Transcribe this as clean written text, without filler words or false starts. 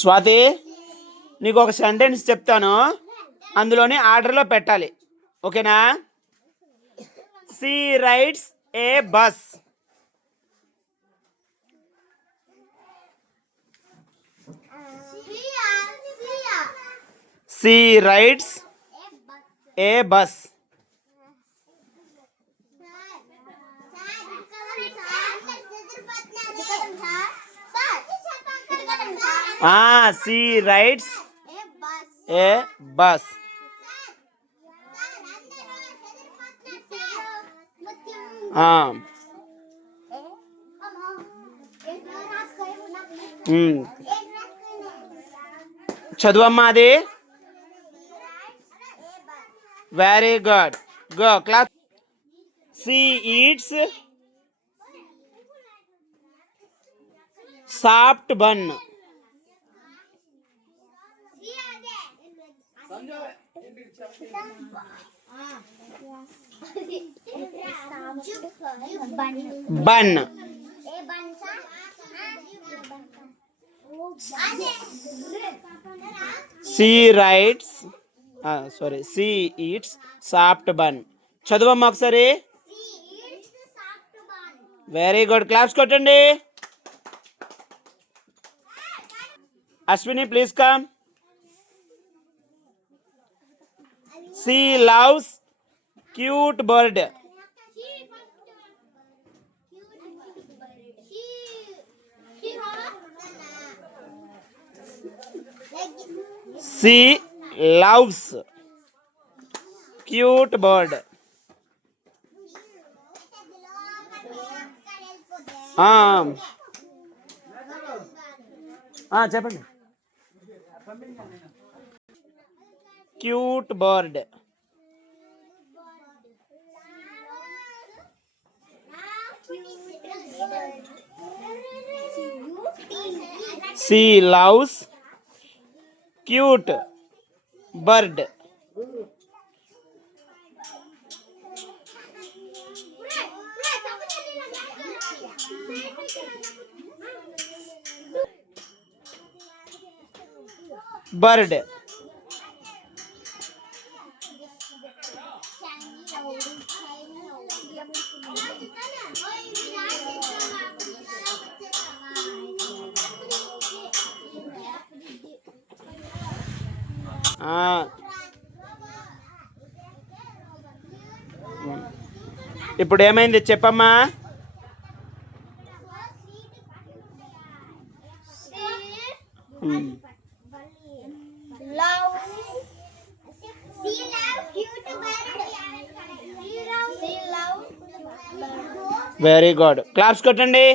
స్వాతి, నీకు ఒక సెంటెన్స్ చెప్తాను, అందులోని ఆర్డర్లో పెట్టాలి, ఓకేనా? C rides a bus. C rides a bus. C rides a bus. చదువమ్మా అది. Very good, go class. C eats soft bun. Bun. C rides C eats soft bun. చదువమ్మా ఒకసారి. వెరీ గుడ్, క్లాప్స్ కొట్టండి. Ashwini please come. C loves cute bird. C loves cute bird. చెప్పండి. Cute bird. C loves cute bird. Bird. ఇప్పుడు ఏమైంది చెప్పమ్మా. Very good, claps కొట్టండి.